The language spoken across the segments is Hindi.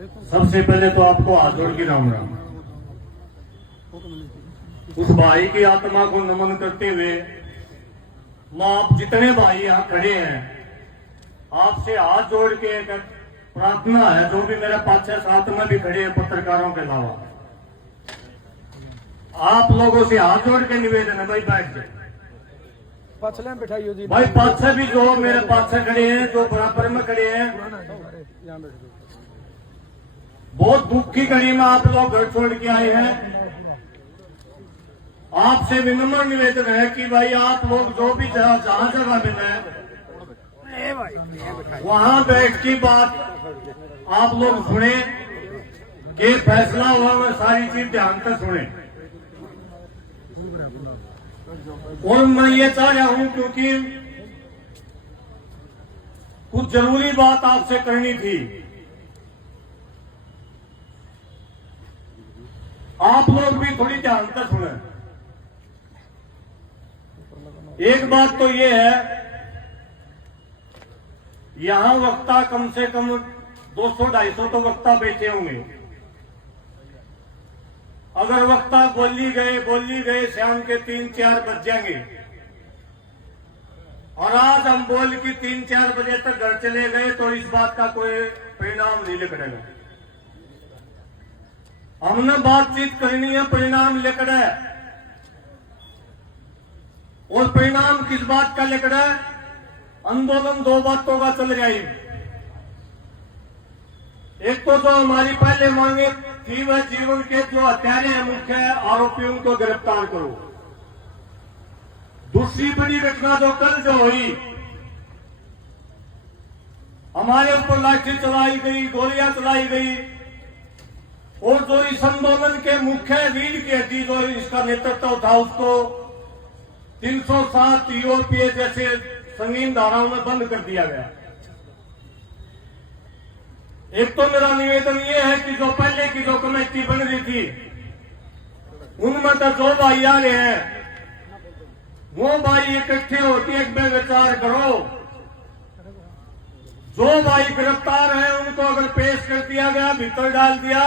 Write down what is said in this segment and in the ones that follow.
सबसे पहले तो आपको हाथ जोड़ के राम राम। उस भाई की आत्मा को नमन करते हुए मैं आप जितने भाई यहाँ खड़े हैं आपसे हाथ जोड़ के एक प्रार्थना है, जो भी मेरे 5-6-7 में भी खड़े हैं पत्रकारों के अलावा, आप लोगों से हाथ जोड़ के निवेदन है भाई बैठ जाए पाछले में बिठाइयो जी भाई। पाँच भी जो मेरे 5 खड़े हैं, जो बराबर में खड़े हैं, बहुत दुख की घड़ी में आप लोग घर छोड़ के आए हैं। आपसे विनम्र निवेदन है कि भाई आप लोग जो भी जहां जगह मिले वहां बैठ की बात आप लोग सुने, कि फैसला हुआ में सारी चीज ध्यान से सुने। और मैं ये चाह रहा हूं क्योंकि कुछ जरूरी बात आपसे करनी थी। आप लोग भी थोड़ी ध्यान से सुने। एक बात तो ये है, यहां वक्ता कम से कम 200-250 तो वक्ता बैठे होंगे। अगर वक्ता बोली गए शाम के 3-4 बज जाएंगे और आज हम बोल की 3-4 बजे तक घर चले गए तो इस बात का कोई परिणाम नहीं निकलेगा। हमने बातचीत करनी है, परिणाम लिखना है। और परिणाम किस बात का लिखना है? आंदोलन 2 बातों का चल रहा है। एक तो जो हमारी पहले मांगे थी वह जीवन के जो हत्यारे हैं मुख्य आरोपियों को गिरफ्तार करो। दूसरी बड़ी घटना जो कल जो हुई, हमारे ऊपर लाठी चलाई गई, गोलियां चलाई गई, और जो इस आंदोलन के मुख्य रीढ़ की हड्डी जो इसका नेतृत्व था उसको 307 यूओपीए जैसे संगीन धाराओं में बंद कर दिया गया। एक तो मेरा निवेदन ये है कि जो पहले की जो कमेटी बन रही थी उनमें तो जो भाई आ रहे हैं वो भाई इकट्ठे होकर एक में विचार करो। जो भाई गिरफ्तार है उनको अगर पेश कर दिया गया, भीतर डाल दिया,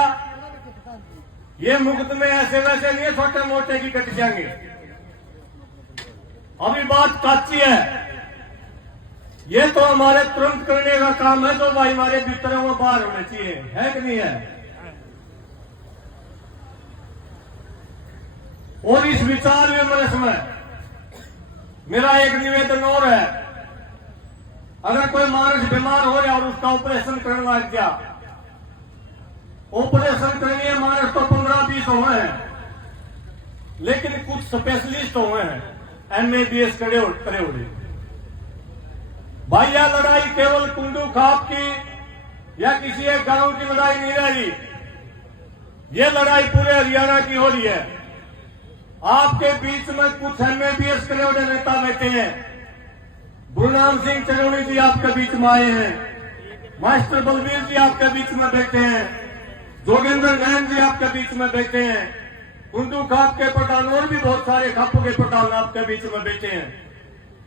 ये मुकदमे ऐसे वैसे नहीं है छोटे मोटे की कट जाएंगे। अभी बात काची है, ये तो हमारे तुरंत करने का काम है। जो भाई हमारे भीतर वो बाहर होने चाहिए, है कि नहीं है? और इस विचार विमर्श में मेरा एक निवेदन और है, अगर कोई मानस बीमार हो रहा और उसका ऑपरेशन करना गया, ऑपरेशन करने मानस तो 15-20 हुए हैं, लेकिन कुछ स्पेशलिस्ट हुए हैं, MABS करे हुए। भाई यह लड़ाई केवल कुंडू खाप की या किसी एक गांव की लड़ाई नहीं रह रही, यह लड़ाई पूरे हरियाणा की हो रही है। आपके बीच में कुछ MABS करे हुए नेता बैठे हैं। गुरुनाम सिंह चरौनी जी आपके बीच में आए हैं, मास्टर बलबीर जी आपके बीच में बैठे हैं, जोगेंद्र नैन जी आपके बीच में बैठे हैं, कुंडू खाप के प्रधान और भी बहुत सारे खापों के प्रधान आपके बीच में बैठे हैं।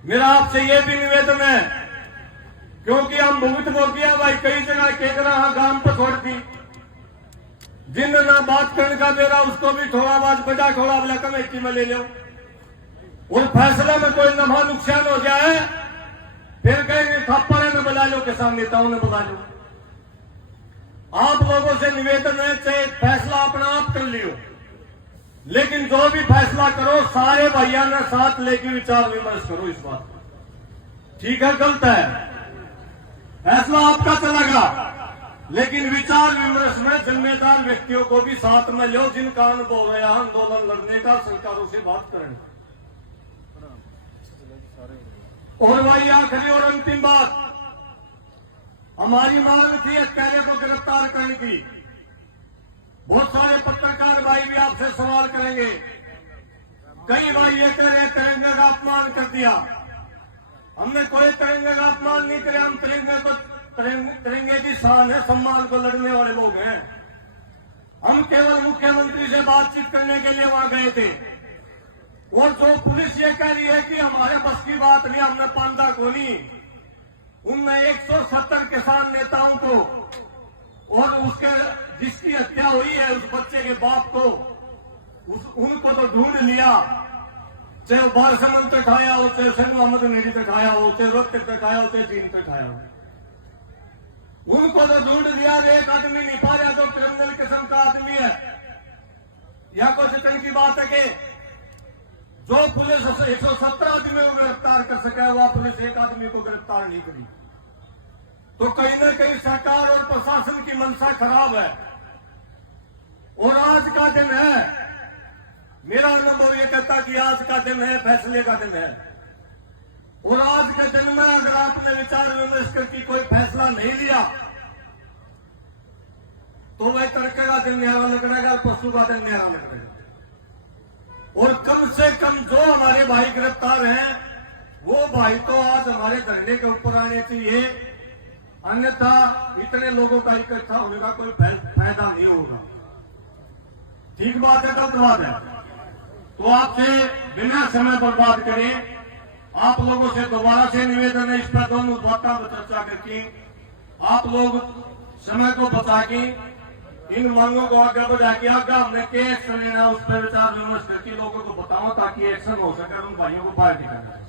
मेरा आपसे यह भी निवेदन है, क्योंकि हम भुगत भोगिया भाई कई जगह केकरा गांव पर छोड़ दी, जिन ना बात करने का दे रहा उसको भी थोड़ा आवाज बजा, थोड़ा वाला कमेटी में ले लो, और फैसले में कोई नफा नुकसान हो जाए फिर कहेंगे थप्पड़े में बुला लो, किसान नेताओं ने बुला लो। आप लोगों से निवेदन है, चाहे फैसला अपना आप कर लियो, लेकिन जो भी फैसला करो सारे भैया ने साथ लेके विचार विमर्श करो इस बात पर। ठीक है, गलत है, फैसला आपका चलेगा, लेकिन विचार विमर्श में जिम्मेदार व्यक्तियों को भी साथ में लो, जिनका अनुभव है आंदोलन लड़ने का, सरकारों से बात करें। और वही आखिरी और अंतिम बात, हमारी मांग थी हत्यारे को गिरफ्तार करने की। बहुत सारे पत्रकार भाई भी आपसे सवाल करेंगे, कई भाई ये कह रहे तिरंगे का अपमान कर दिया। हमने कोई तिरंगे का अपमान नहीं करे, हम तिरंगे की शान है, सम्मान को लड़ने वाले लोग हैं। हम केवल मुख्यमंत्री से बातचीत करने के लिए वहां गए थे, और जो पुलिस ये कह रही है कि हमारे बस की बात नहीं, हमने पांदा खोली, उनमें 170 किसान नेताओं को और उसके जिसकी हत्या हुई है उस बच्चे के बाप को उनको तो ढूंढ लिया, चाहे वो बारसमंद तक आया हो, चाहे सेंट मोहम्मद नेडी तक आया हो, चाहे रोहतक तक आया हो, चाहे चीन तक आया हो, उनको तो ढूंढ लिया। एक आदमी नहीं पाया जो क्रिमिनल किस्म का आदमी है। या कुछ चिकन की बात है कि जो पुलिस 117 आदमी को गिरफ्तार कर सके वह पुलिस एक आदमी को गिरफ्तार नहीं करी। तो कहीं न कहीं सरकार और प्रशासन की मंशा खराब है। और आज का दिन है, मेरा अनुभव ये कहता कि आज का दिन है फैसले का दिन है। और आज के दिन में अगर आपने विचार विमर्श करके कोई फैसला नहीं लिया तो वह तड़के का दिन न्यारा लगेगा, परसों का दिन न्यारा लगेगा। और कम से कम जो हमारे भाई गिरफ्तार हैं वो भाई तो आज हमारे धरने के ऊपर आने चाहिए, अन्यथा इतने लोगों का इकट्ठा होने का कोई फायदा नहीं होगा। ठीक बात है, गलत बात है? तो आपसे बिना समय बर्बाद करें आप लोगों से दोबारा से निवेदन है, इस पर दोनों बातों पर चर्चा करके आप लोग समय को बचा के इन मांगों को आगे बढ़ा के आगे हमने क्या एक्शन लेना उस पर विचार विमर्श करके लोगों को बताओ ताकि एक्शन हो सके, उन भाइयों को बाहर निकालें।